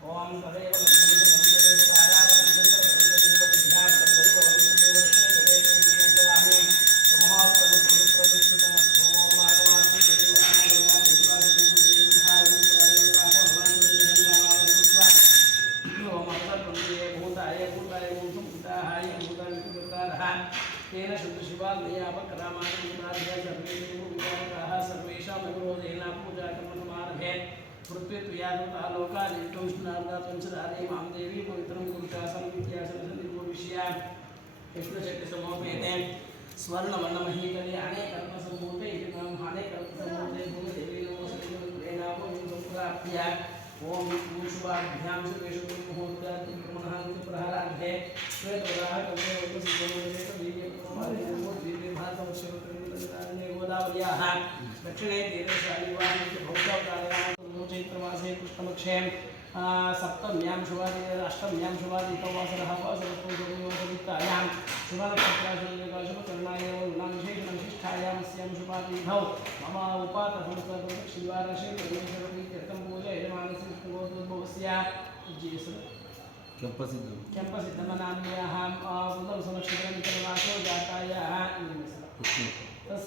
ओम तेन शुद्धशिवालयापक्रामादिविदाध्या सर्वे देवो विचारकाः सर्वेषामनुरोधेन पूजाकर्मणमा कर्मणमारभे पृथ्वी त्वयानुता लोकानिष्टं स्नार्दा पंचदारे माँ देवी पवित्रं कुरुशासनं विद्यासनं सन्निपूर्विष्या कृष्णशक्तिसमोपेते स्वर्णवर्णमहीकल्याणे कर्मसम्भूते इति माँ हाने कर्मसम्भूते भूमदेवी नमो सन्निपूर्वेणामो सम्प्राप्य ॐ शुभाभ्यां शुभेषु मुहूर्तात् क्रमणः प्रहराढ्ये श्वेतवराः कवये उपसिद्धमोदेशवीर्यभागवश्यवतरणे गोदावर्याः दक्षिणे तीरशालिवाहनस्य भौतकालयाः चैत्रमासे अनुक्षेम सप्तम्यां शुभादि अष्टम्यां शुभादितवासरः वासरपूजयोगयुक्तायां शुभानक्षत्राशुभकर्णायोगुणाविशेषणविशिष्ठायामस्यां शुभादिभौ मम उपातसंस्कृतशिवारशे परमेश्वरतीर्थं पूजयमानस्य केम्पसिद्धं केम्पसिद्धमनाम्याहं पुनः संरक्षितं जातायाः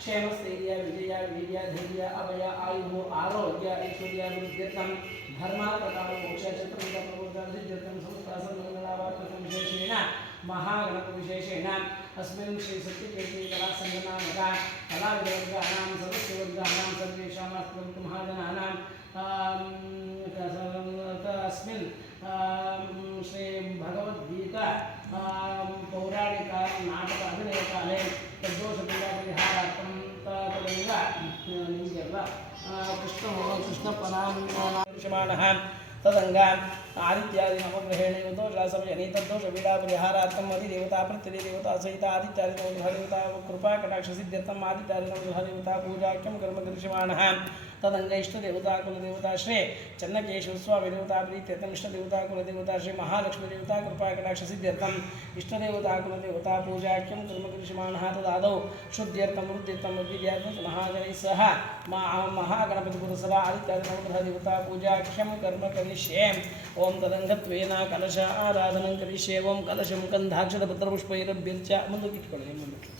महाजनानां क्षेमस्थैर्य विजय वीर्य धैर्य अभय आयुः आरोग्य ऐश्वर्याभिवृद्ध्यर्थं धर्मार्थकामोक्षचत्रमितप्रबोधार्थं संस्थासन्मङ्गलावार्थकं विशेषेण महागणकविशेषेण अस्मिन् श्रीसत्यकीर्ति कलासङ्गनामक कलाविदवर्गाणां सदस्यवर्गाणां सर्वेषामस्तु महाजनानां अस्मिन् कृष्ण कृष्णपनां तदङ्गान् आदित्यादि नवग्रहेण दोषासमयनि तद्दोषपीडापरिहारार्थम् अधिदेवता प्रत्यधिदेवता सहित, आदित्यादि नवग्रहदेवता कृपा कटाक्षसिद्ध्यर्थम् आदित्यादि नवग्रहदेवता पूजाख्यं कर्म करिष्यमाणः तदंग इष्ट देवता कुल देवता श्री चन्नकेशव स्वामी देवता प्रीत्यर्थम इष्ट देवता कुल देवता श्री महालक्ष्मी देवता कृपा कटाक्ष सिद्ध्यर्थम इष्ट देवता कुल देवता पूजाख्यम कर्म कृष्यमाणः तदादौ शुद्ध्यर्थम वृद्ध्यर्थम विद्यार्थम महागणैः सह मा महागणपति पुरसभा आदित्यादिनवग्रह देवता पूजाख्यम कर्म करिष्ये ओम तदंगत्वेन कलश आराधनं करिष्ये ओम कलशं गन्धाक्षतपत्रपुष्पैरभ्यर्च ಮುಂದಕ್ಕೆ ಇಟ್ಕೊಳ್ಳಿ ಮುಂದಕ್ಕೆ